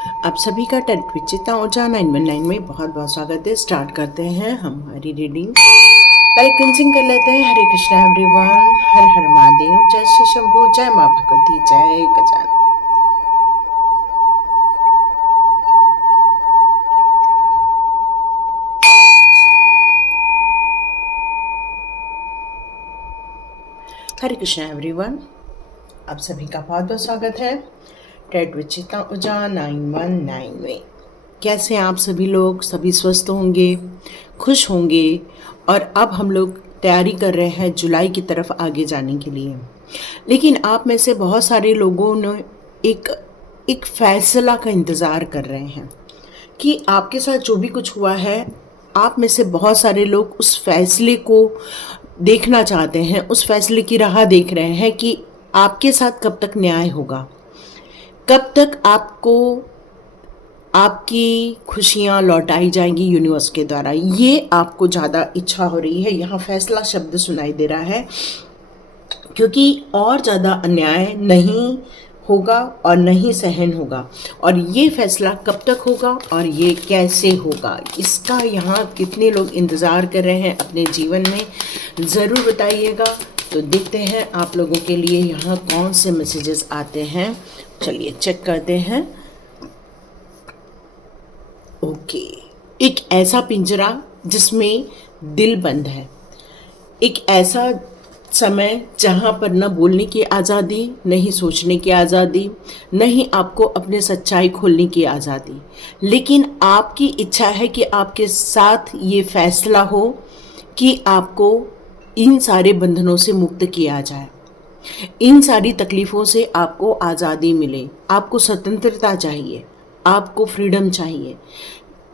आप सभी का टेंट विचिता ऊर्जा 919 में बहुत बहुत स्वागत है। स्टार्ट करते हैं हमारी रीडिंग। पहले क्लिंजिंग कर लेते हैं। हरे कृष्णा एवरीवन, हर हर महादेव, जय श्री शंभू, जय माँ भगवती, जय गजानन। हरे कृष्णा एवरीवन, आप सभी का बहुत बहुत स्वागत है टेंट विचिता ऊर्जा 919 में। कैसे हैं आप सभी लोग? सभी स्वस्थ होंगे, खुश होंगे। और अब हम लोग तैयारी कर रहे हैं जुलाई की तरफ आगे जाने के लिए। लेकिन आप में से बहुत सारे लोगों ने एक एक फैसला का इंतज़ार कर रहे हैं कि आपके साथ जो भी कुछ हुआ है, आप में से बहुत सारे लोग उस फैसले को देखना चाहते हैं, उस फैसले की राह देख रहे हैं कि आपके साथ कब तक न्याय होगा, कब तक आपको आपकी खुशियाँ लौटाई जाएंगी यूनिवर्स के द्वारा। ये आपको ज़्यादा इच्छा हो रही है। यहाँ फैसला शब्द सुनाई दे रहा है, क्योंकि और ज़्यादा अन्याय नहीं होगा और नहीं सहन होगा। और ये फैसला कब तक होगा और ये कैसे होगा, इसका यहाँ कितने लोग इंतज़ार कर रहे हैं अपने जीवन में, ज़रूर बताइएगा। तो देखते हैं आप लोगों के लिए यहाँ कौन से मैसेजेस आते हैं। चलिए चेक करते हैं। ओके, एक ऐसा पिंजरा जिसमें दिल बंद है, एक ऐसा समय जहाँ पर न बोलने की आज़ादी, नहीं सोचने की आज़ादी, नहीं आपको अपने सच्चाई खोलने की आज़ादी। लेकिन आपकी इच्छा है कि आपके साथ ये फैसला हो कि आपको इन सारे बंधनों से मुक्त किया जाए, इन सारी तकलीफ़ों से आपको आज़ादी मिले। आपको स्वतंत्रता चाहिए, आपको फ्रीडम चाहिए।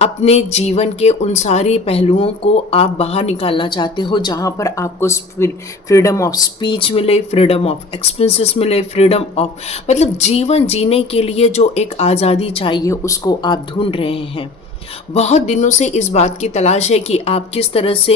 अपने जीवन के उन सारे पहलुओं को आप बाहर निकालना चाहते हो, जहाँ पर आपको फ्रीडम ऑफ स्पीच मिले, फ्रीडम ऑफ एक्सप्रेसेस मिले, फ्रीडम ऑफ मतलब जीवन जीने के लिए जो एक आज़ादी चाहिए, उसको आप ढूंढ रहे हैं। बहुत दिनों से इस बात की तलाश है कि आप किस तरह से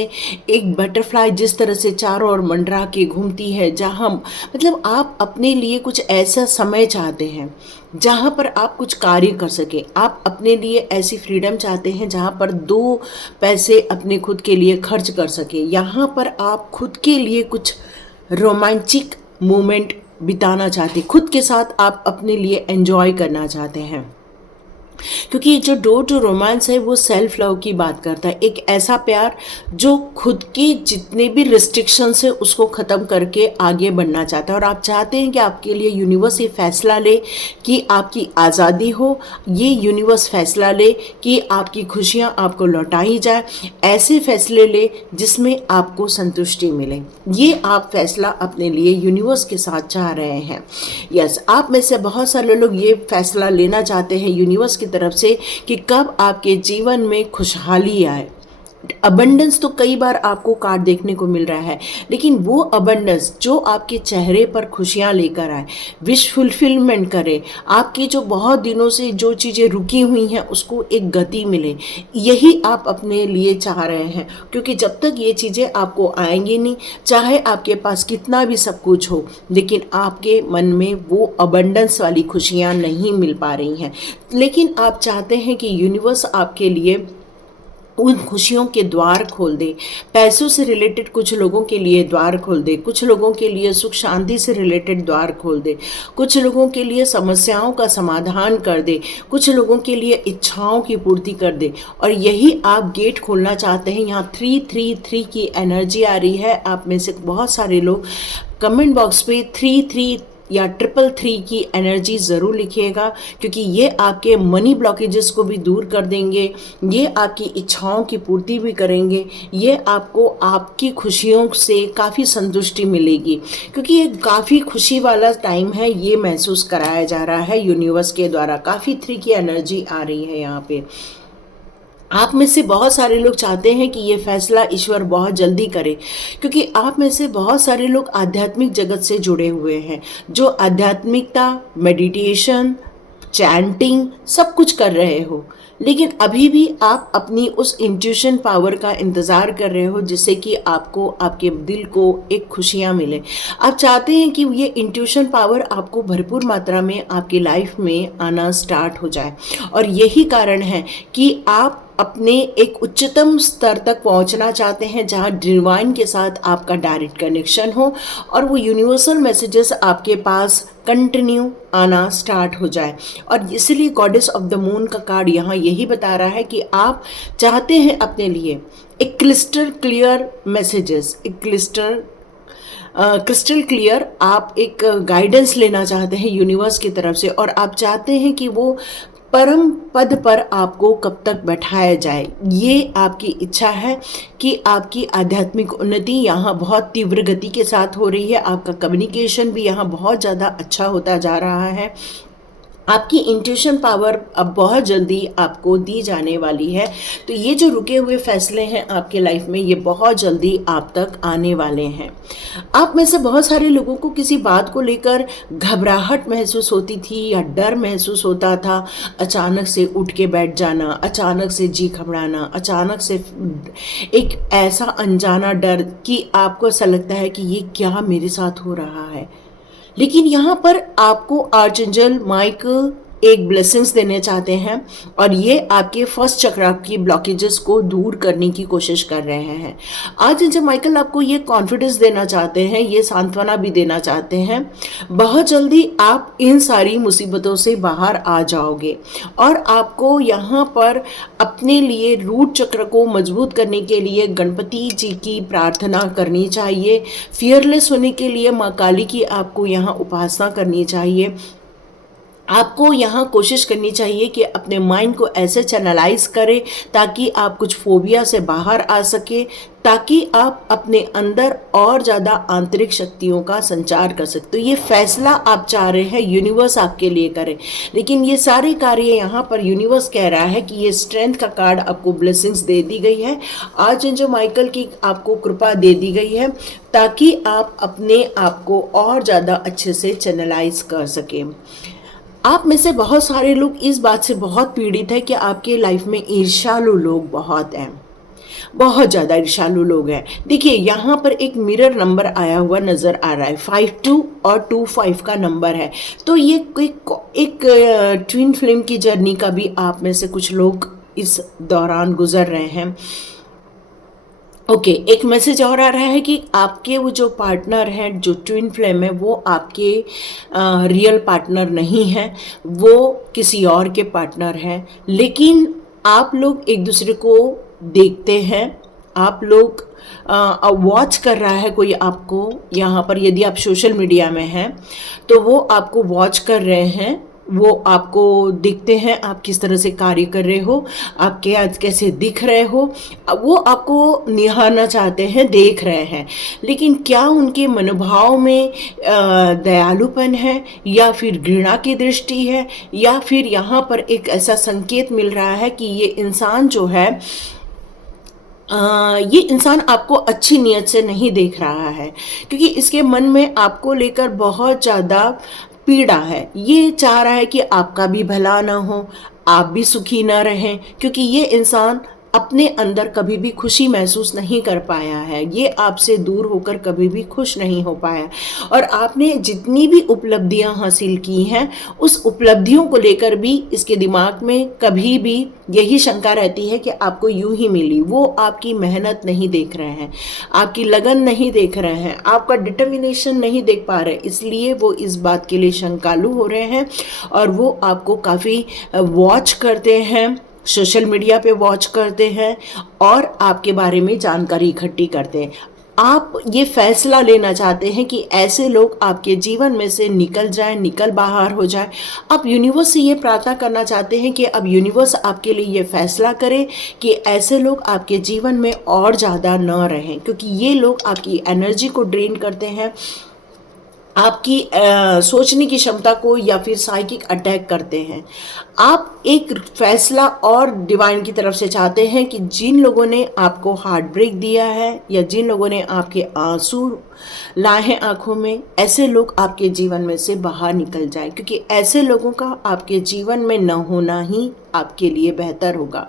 एक बटरफ्लाई जिस तरह से चारों ओर मंडरा के घूमती है, जहाँ मतलब आप अपने लिए कुछ ऐसा समय चाहते हैं जहाँ पर आप कुछ कार्य कर सके। आप अपने लिए ऐसी फ्रीडम चाहते हैं जहाँ पर 2 पैसे अपने खुद के लिए खर्च कर सके। यहाँ पर आप खुद के लिए कुछ रोमांटिक मोमेंट बिताना चाहते, खुद के साथ आप अपने लिए एंजॉय करना चाहते हैं। क्योंकि जो डोर टू रोमांस है वो सेल्फ लव की बात करता है। एक ऐसा प्यार जो खुद के जितने भी रिस्ट्रिक्शंस है उसको ख़त्म करके आगे बढ़ना चाहता है। और आप चाहते हैं कि आपके लिए यूनिवर्स ये फैसला ले कि आपकी आज़ादी हो, ये यूनिवर्स फैसला ले कि आपकी खुशियाँ आपको लौटाई जाए। ऐसे फैसले ले जिसमें आपको संतुष्टि मिले। ये आप फैसला अपने लिए यूनिवर्स के साथ चाह रहे हैं। यस, आप में से बहुत सारे लोग ये फैसला लेना चाहते हैं यूनिवर्स की तरफ से कि कब आपके जीवन में खुशहाली आए। अबंडेंस तो कई बार आपको कार्ड देखने को मिल रहा है, लेकिन वो अबंडेंस जो आपके चेहरे पर खुशियाँ लेकर आए, विश फुलफिलमेंट करे, आपकी जो बहुत दिनों से जो चीज़ें रुकी हुई हैं उसको एक गति मिले, यही आप अपने लिए चाह रहे हैं। क्योंकि जब तक ये चीज़ें आपको आएंगी नहीं, चाहे आपके पास कितना भी सब कुछ हो, लेकिन आपके मन में वो अबंडेंस वाली खुशियाँ नहीं मिल पा रही हैं। लेकिन आप चाहते हैं कि यूनिवर्स आपके लिए उन खुशियों के द्वार खोल दे। पैसों से रिलेटेड कुछ लोगों के लिए द्वार खोल दे, कुछ लोगों के लिए सुख शांति से रिलेटेड द्वार खोल दे, कुछ लोगों के लिए समस्याओं का समाधान कर दे, कुछ लोगों के लिए इच्छाओं की पूर्ति कर दे। और यही आप गेट खोलना चाहते हैं। यहाँ 333 की एनर्जी आ रही है। आप में से बहुत सारे लोग कमेंट बॉक्स पे 33 या 333 की एनर्जी ज़रूर लिखिएगा, क्योंकि ये आपके मनी ब्लॉकेजेस को भी दूर कर देंगे, ये आपकी इच्छाओं की पूर्ति भी करेंगे, ये आपको आपकी खुशियों से काफ़ी संतुष्टि मिलेगी। क्योंकि ये काफ़ी खुशी वाला टाइम है, ये महसूस कराया जा रहा है यूनिवर्स के द्वारा। काफ़ी 3 की एनर्जी आ रही है यहाँ पे। आप में से बहुत सारे लोग चाहते हैं कि ये फैसला ईश्वर बहुत जल्दी करे, क्योंकि आप में से बहुत सारे लोग आध्यात्मिक जगत से जुड़े हुए हैं, जो आध्यात्मिकता, मेडिटेशन, चैंटिंग सब कुछ कर रहे हो, लेकिन अभी भी आप अपनी उस इंट्यूशन पावर का इंतज़ार कर रहे हो जिससे कि आपको आपके दिल को एक खुशियाँ मिले। आप चाहते हैं कि ये इंट्यूशन पावर आपको भरपूर मात्रा में आपकी लाइफ में आना स्टार्ट हो जाए, और यही कारण है कि आप अपने एक उच्चतम स्तर तक पहुंचना चाहते हैं जहां डिवाइन के साथ आपका डायरेक्ट कनेक्शन हो और वो यूनिवर्सल मैसेजेस आपके पास कंटिन्यू आना स्टार्ट हो जाए। और इसलिए गॉडेस ऑफ द मून का कार्ड यहाँ यही बता रहा है कि आप चाहते हैं अपने लिए एक क्रिस्टल क्लियर मैसेजेस, एक क्रिस्टल क्लियर आप एक गाइडेंस लेना चाहते हैं यूनिवर्स की तरफ से, और आप चाहते हैं कि वो परम पद पर आपको कब तक बैठाया जाए। ये आपकी इच्छा है कि आपकी आध्यात्मिक उन्नति यहाँ बहुत तीव्र गति के साथ हो रही है, आपका कम्युनिकेशन भी यहाँ बहुत ज़्यादा अच्छा होता जा रहा है, आपकी इंट्यूशन पावर अब बहुत जल्दी आपको दी जाने वाली है। तो ये जो रुके हुए फैसले हैं आपके लाइफ में, ये बहुत जल्दी आप तक आने वाले हैं। आप में से बहुत सारे लोगों को किसी बात को लेकर घबराहट महसूस होती थी या डर महसूस होता था, अचानक से उठ के बैठ जाना, अचानक से जी घबराना, अचानक से एक ऐसा अनजाना डर कि आपको ऐसा लगता है कि ये क्या मेरे साथ हो रहा है। लेकिन यहाँ पर आपको आर्चएंजल माइकल एक ब्लेसिंग्स देने चाहते हैं, और ये आपके फर्स्ट चक्र की ब्लॉकेजेस को दूर करने की कोशिश कर रहे हैं। आर्चएंजल माइकल आपको ये कॉन्फिडेंस देना चाहते हैं, ये सांत्वना भी देना चाहते हैं। बहुत जल्दी आप इन सारी मुसीबतों से बाहर आ जाओगे, और आपको यहाँ पर अपने लिए रूट चक्र को मजबूत करने के लिए गणपति जी की प्रार्थना करनी चाहिए। फियरलेस होने के लिए माँ काली की आपको यहाँ उपासना करनी चाहिए। आपको यहाँ कोशिश करनी चाहिए कि अपने माइंड को ऐसे चैनलाइज करें ताकि आप कुछ फोबिया से बाहर आ सके, ताकि आप अपने अंदर और ज़्यादा आंतरिक शक्तियों का संचार कर सकते हो। ये फैसला आप चाह रहे हैं यूनिवर्स आपके लिए करे, लेकिन ये सारे कार्य यहाँ पर यूनिवर्स कह रहा है कि ये स्ट्रेंथ का कार्ड आपको ब्लेसिंग्स दे दी गई है, आर्चएंजल माइकल की आपको कृपा दे दी गई है, ताकि आप अपने आप को और ज़्यादा अच्छे से चैनलाइज कर सकें। आप में से बहुत सारे लोग इस बात से बहुत पीड़ित है कि आपके लाइफ में ईर्ष्यालु लोग बहुत हैं, बहुत ज़्यादा ईर्ष्यालु लोग हैं। देखिए यहाँ पर एक मिरर नंबर आया हुआ नज़र आ रहा है, 52 और 25 का नंबर है। तो ये एक ट्विन फ्लेम की जर्नी का भी आप में से कुछ लोग इस दौरान गुजर रहे हैं। ओके, एक मैसेज और आ रहा है कि आपके वो जो पार्टनर हैं, जो ट्विन फ्लेम है, वो आपके रियल पार्टनर नहीं है, वो किसी और के पार्टनर हैं। लेकिन आप लोग एक दूसरे को देखते हैं, आप लोग वॉच कर रहा है कोई आपको यहाँ पर। यदि आप सोशल मीडिया में हैं तो वो आपको वॉच कर रहे हैं, वो आपको दिखते हैं आप किस तरह से कार्य कर रहे हो, आप कैसे दिख रहे हो, वो आपको निहारना चाहते हैं, देख रहे हैं। लेकिन क्या उनके मनोभाव में दयालुपन है, या फिर घृणा की दृष्टि है, या फिर यहाँ पर एक ऐसा संकेत मिल रहा है कि ये इंसान जो है, ये इंसान आपको अच्छी नीयत से नहीं देख रहा है, क्योंकि इसके मन में आपको लेकर बहुत ज़्यादा पीड़ा है। ये चाह रहा है कि आपका भी भला ना हो, आप भी सुखी ना रहें, क्योंकि ये इंसान अपने अंदर कभी भी खुशी महसूस नहीं कर पाया है, ये आपसे दूर होकर कभी भी खुश नहीं हो पाया। और आपने जितनी भी उपलब्धियां हासिल की हैं, उस उपलब्धियों को लेकर भी इसके दिमाग में कभी भी यही शंका रहती है कि आपको यूं ही मिली। वो आपकी मेहनत नहीं देख रहे हैं, आपकी लगन नहीं देख रहे हैं, आपका डिटर्मिनेशन नहीं देख पा रहे, इसलिए वो इस बात के लिए शंकालु हो रहे हैं, और वो आपको काफ़ी वॉच करते हैं, सोशल मीडिया पे वॉच करते हैं, और आपके बारे में जानकारी इकट्ठी करते हैं। आप ये फैसला लेना चाहते हैं कि ऐसे लोग आपके जीवन में से निकल जाएं, निकल बाहर हो जाएं। आप यूनिवर्स से ये प्रार्थना करना चाहते हैं कि अब यूनिवर्स आपके लिए ये फैसला करे कि ऐसे लोग आपके जीवन में और ज़्यादा न रहें, क्योंकि ये लोग आपकी एनर्जी को ड्रेन करते हैं, आपकी सोचने की क्षमता को या फिर साइकिक अटैक करते हैं। आप एक फैसला और डिवाइन की तरफ से चाहते हैं कि जिन लोगों ने आपको हार्ट ब्रेक दिया है, या जिन लोगों ने आपके आंसू लाहें आंखों में, ऐसे लोग आपके जीवन में से बाहर निकल जाए, क्योंकि ऐसे लोगों का आपके जीवन में न होना ही आपके लिए बेहतर होगा।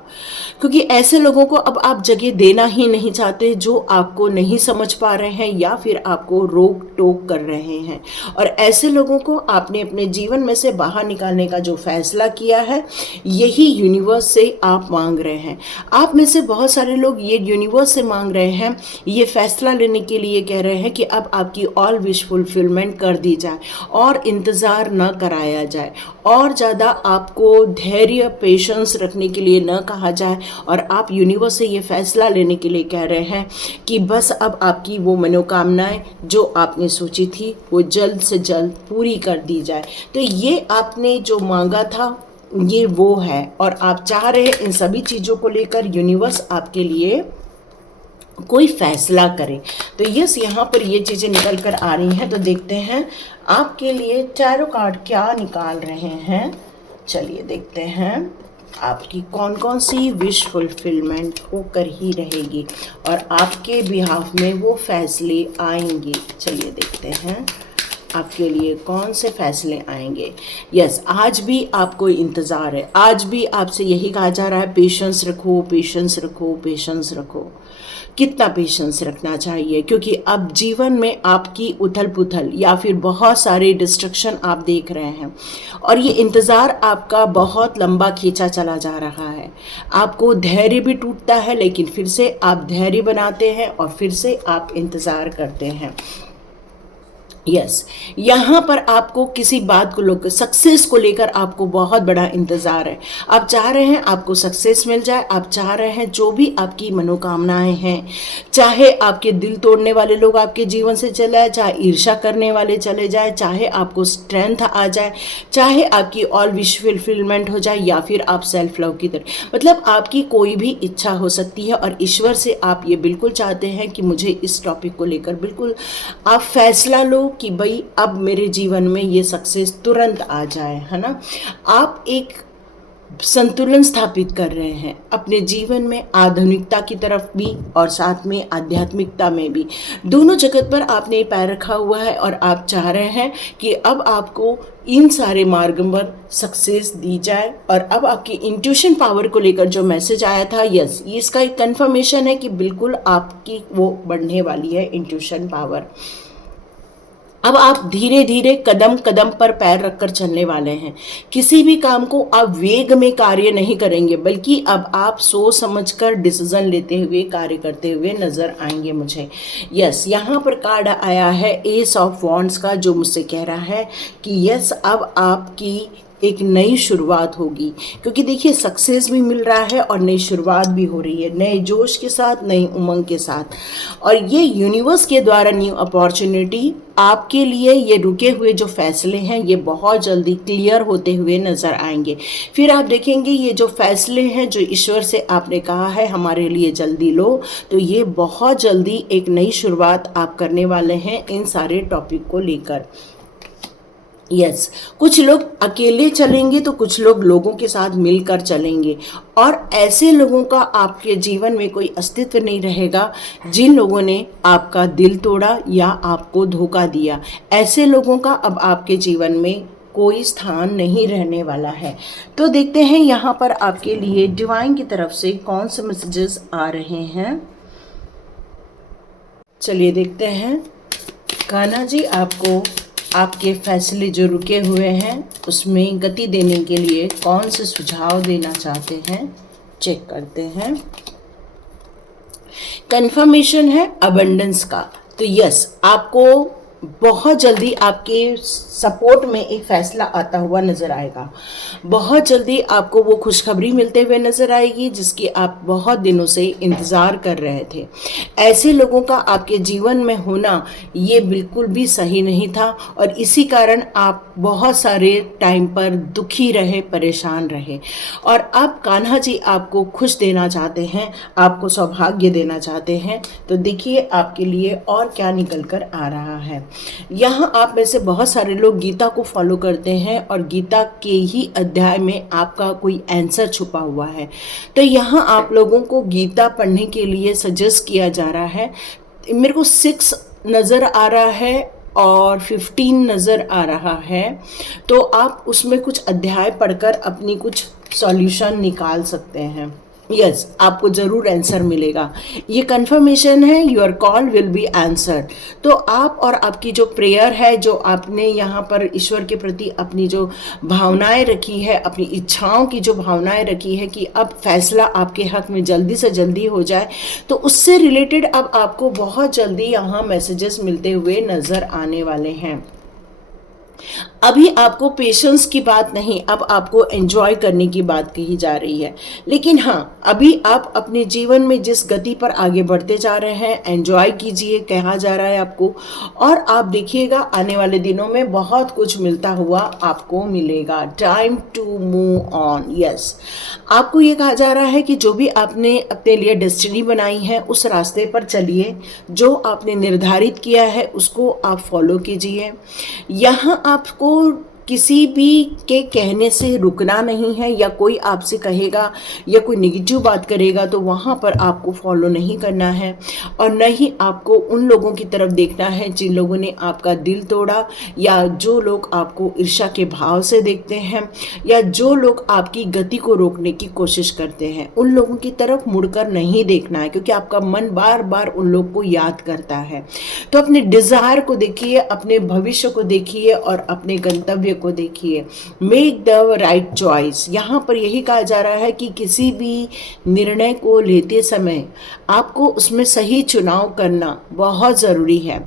क्योंकि ऐसे लोगों को अब आप जगह देना ही नहीं चाहते जो आपको नहीं समझ पा रहे हैं या फिर आपको रोक टोक कर रहे हैं। और ऐसे लोगों को आपने अपने जीवन में से बाहर निकालने का जो फैसला किया है, यही यूनिवर्स से आप मांग रहे हैं। आप में से बहुत सारे लोग ये यूनिवर्स से मांग रहे हैं, ये फैसला लेने के लिए कह रहे हैं कि अब आपकी ऑल विश फुलफिलमेंट कर दी जाए और इंतज़ार न कराया जाए, और ज़्यादा आपको धैर्य पेशेंस रखने के लिए न कहा जाए। और आप यूनिवर्स से ये फैसला लेने के लिए कह रहे हैं कि बस अब आपकी वो मनोकामनाएं जो आपने सोची थी वो जल्द से जल्द पूरी कर दी जाए। तो ये आपने जो मांगा था ये वो है, और आप चाह रहे हैं इन सभी चीज़ों को लेकर यूनिवर्स आपके लिए कोई फैसला करे। तो यस, यहाँ पर ये चीज़ें निकल कर आ रही हैं। तो देखते हैं आपके लिए टैरो कार्ड क्या निकाल रहे हैं। चलिए देखते हैं आपकी कौन कौन सी विश फुलफिलमेंट होकर ही रहेगी और आपके बिहाफ में वो फैसले आएंगे। चलिए देखते हैं आपके लिए कौन से फैसले आएंगे। यस, आज भी आपको इंतज़ार है, आज भी आपसे यही कहा जा रहा है पेशेंस रखो, पेशेंस रखो, पेशेंस रखो। कितना पेशेंस रखना चाहिए, क्योंकि अब जीवन में आपकी उथल पुथल या फिर बहुत सारे डिस्ट्रक्शन आप देख रहे हैं और ये इंतज़ार आपका बहुत लंबा खींचा चला जा रहा है। आपको धैर्य भी टूटता है, लेकिन फिर से आप धैर्य बनाते हैं और फिर से आप इंतज़ार करते हैं। यस, यहाँ पर आपको किसी बात को लेकर, सक्सेस को लेकर आपको बहुत बड़ा इंतज़ार है। आप चाह रहे हैं आपको सक्सेस मिल जाए, आप चाह रहे हैं जो भी आपकी मनोकामनाएं हैं, चाहे आपके दिल तोड़ने वाले लोग आपके जीवन से चले जाए, चाहे ईर्ष्या करने वाले चले जाए, चाहे आपको स्ट्रेंथ आ जाए, चाहे आपकी ऑल विश फुलफिलमेंट हो जाए, या फिर आप सेल्फ लव की तरफ, मतलब आपकी कोई भी इच्छा हो सकती है। और ईश्वर से आप ये बिल्कुल चाहते हैं कि मुझे इस टॉपिक को लेकर बिल्कुल आप फैसला लो कि भाई अब मेरे जीवन में ये सक्सेस तुरंत आ जाए, है ना। आप एक संतुलन स्थापित कर रहे हैं अपने जीवन में, आधुनिकता की तरफ भी और साथ में आध्यात्मिकता में भी, दोनों जगत पर आपने पैर रखा हुआ है। और आप चाह रहे हैं कि अब आपको इन सारे मार्ग पर सक्सेस दी जाए। और अब आपकी इंट्यूशन पावर को लेकर जो मैसेज आया था, यस, ये इसका एक कंफर्मेशन है कि बिल्कुल आपकी वो बढ़ने वाली है इंट्यूशन पावर। अब आप धीरे धीरे कदम कदम पर पैर रखकर चलने वाले हैं। किसी भी काम को आप वेग में कार्य नहीं करेंगे, बल्कि अब आप सोच समझकर डिसीजन लेते हुए कार्य करते हुए नजर आएंगे मुझे। यस, यहाँ पर कार्ड आया है एस ऑफ वॉन्ड्स का, जो मुझसे कह रहा है कि यस, अब आपकी एक नई शुरुआत होगी। क्योंकि देखिए सक्सेस भी मिल रहा है और नई शुरुआत भी हो रही है, नए जोश के साथ, नई उमंग के साथ। और ये यूनिवर्स के द्वारा न्यू अपॉर्चुनिटी आपके लिए, ये रुके हुए जो फैसले हैं ये बहुत जल्दी क्लियर होते हुए नज़र आएंगे। फिर आप देखेंगे ये जो फैसले हैं जो ईश्वर से आपने कहा है हमारे लिए जल्दी लो, तो ये बहुत जल्दी एक नई शुरुआत आप करने वाले हैं इन सारे टॉपिक को लेकर। यस, कुछ लोग अकेले चलेंगे तो कुछ लोग लोगों के साथ मिलकर चलेंगे, और ऐसे लोगों का आपके जीवन में कोई अस्तित्व नहीं रहेगा जिन लोगों ने आपका दिल तोड़ा या आपको धोखा दिया। ऐसे लोगों का अब आपके जीवन में कोई स्थान नहीं रहने वाला है। तो देखते हैं यहाँ पर आपके लिए डिवाइन की तरफ से कौन से मैसेजेस आ रहे हैं। चलिए देखते हैं कान्हा जी आपको आपके फैसले जो रुके हुए हैं उसमें गति देने के लिए कौन से सुझाव देना चाहते हैं, चेक करते हैं। कंफर्मेशन है अबंडेंस का। तो यस, आपको बहुत जल्दी आपके सपोर्ट में एक फैसला आता हुआ नज़र आएगा। बहुत जल्दी आपको वो खुशखबरी मिलते हुए नज़र आएगी जिसकी आप बहुत दिनों से इंतज़ार कर रहे थे। ऐसे लोगों का आपके जीवन में होना ये बिल्कुल भी सही नहीं था, और इसी कारण आप बहुत सारे टाइम पर दुखी रहे, परेशान रहे। और अब कान्हा जी आपको खुश देना चाहते हैं, आपको सौभाग्य देना चाहते हैं। तो देखिए आपके लिए और क्या निकल कर आ रहा है। यहाँ आप में से बहुत सारे लोग गीता को फॉलो करते हैं और गीता के ही अध्याय में आपका कोई आंसर छुपा हुआ है। तो यहाँ आप लोगों को गीता पढ़ने के लिए सजेस्ट किया जा रहा है। मेरे को 6 नज़र आ रहा है और 15 नज़र आ रहा है, तो आप उसमें कुछ अध्याय पढ़कर अपनी कुछ सॉल्यूशन निकाल सकते हैं। यस, आपको ज़रूर आंसर मिलेगा। ये कंफर्मेशन है, your call will be answer. तो आप और आपकी जो प्रेयर है, जो आपने यहाँ पर ईश्वर के प्रति अपनी जो भावनाएं रखी है, अपनी इच्छाओं की जो भावनाएं रखी है कि अब फैसला आपके हक में जल्दी से जल्दी हो जाए, तो उससे रिलेटेड अब आपको बहुत जल्दी यहाँ मैसेजेस मिलते हुए नज़र आने वाले हैं। अभी आपको पेशेंस की बात नहीं, अब आपको एंजॉय करने की बात कही जा रही है। लेकिन हाँ, अभी आप अपने जीवन में जिस गति पर आगे बढ़ते जा रहे हैं, एंजॉय कीजिए, कहा जा रहा है आपको। और आप देखिएगा आने वाले दिनों में बहुत कुछ मिलता हुआ आपको मिलेगा। Time to move on. Yes, आपको ये कहा जा रहा है कि जो भी आपने अपने लिए डेस्टिनी बनाई है, उस रास्ते पर चलिए। जो आपने निर्धारित किया है उसको आप फॉलो कीजिए। यहाँ आपको किसी भी के कहने से रुकना नहीं है, या कोई आपसे कहेगा या कोई निगेटिव बात करेगा तो वहाँ पर आपको फॉलो नहीं करना है। और न ही आपको उन लोगों की तरफ देखना है जिन लोगों ने आपका दिल तोड़ा, या जो लोग आपको ईर्ष्या के भाव से देखते हैं, या जो लोग आपकी गति को रोकने की कोशिश करते हैं, उन लोगों की तरफ मुड़कर नहीं देखना है, क्योंकि आपका मन बार बार उन लोग को याद करता है। तो अपने डिज़ायर को देखिए, अपने भविष्य को देखिए और अपने गंतव्य को देखिए। Make the right choice. यहाँ पर यही कहा जा रहा है कि किसी भी निर्णय को लेते समय आपको उसमें सही चुनाव करना बहुत ज़रूरी है,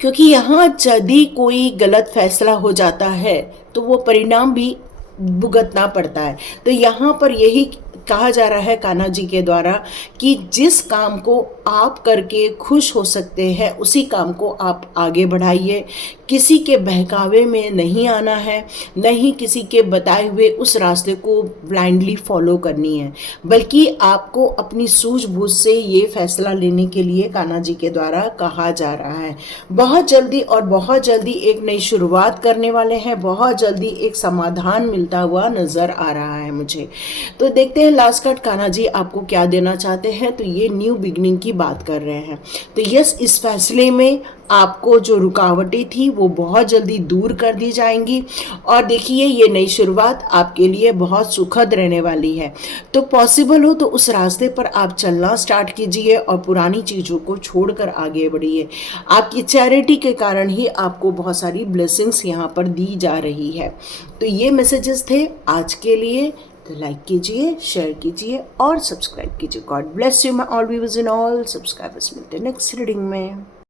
क्योंकि यहाँ यदि कोई गलत फैसला हो जाता है तो वो परिणाम भी भुगतना पड़ता है। तो यहाँ पर यही कहा जा रहा है कान्हा जी के द्वारा कि जिस काम को आप करके खुश हो सकते हैं, उसी काम को आप आगे बढ़ाइए। किसी के बहकावे में नहीं आना है, न ही किसी के बताए हुए उस रास्ते को ब्लाइंडली फॉलो करनी है, बल्कि आपको अपनी सूझबूझ से ये फैसला लेने के लिए कान्हा जी के द्वारा कहा जा रहा है। बहुत जल्दी और बहुत जल्दी एक नई शुरुआत करने वाले हैं, बहुत जल्दी एक समाधान मिलता हुआ नज़र आ रहा है मुझे। तो देखते हैं लास्ट कार्ड कान्हा जी आपको क्या देना चाहते हैं। तो ये न्यू बिगनिंग की बात कर रहे हैं। तो यस, इस फैसले में आपको जो रुकावटें थी वो बहुत जल्दी दूर कर दी जाएंगी, और देखिए ये नई शुरुआत आपके लिए बहुत सुखद रहने वाली है। तो पॉसिबल हो तो उस रास्ते पर आप चलना स्टार्ट कीजिए और पुरानी चीज़ों को छोड़कर आगे बढ़िए। आपकी चैरिटी के कारण ही आपको बहुत सारी ब्लेसिंग्स यहाँ पर दी जा रही है। तो ये मैसेजेस थे आज के लिए। तो लाइक कीजिए, शेयर कीजिए और सब्सक्राइब कीजिए। God bless you my all viewers and all subscribers. मिलते हैं नेक्स्ट रीडिंग में।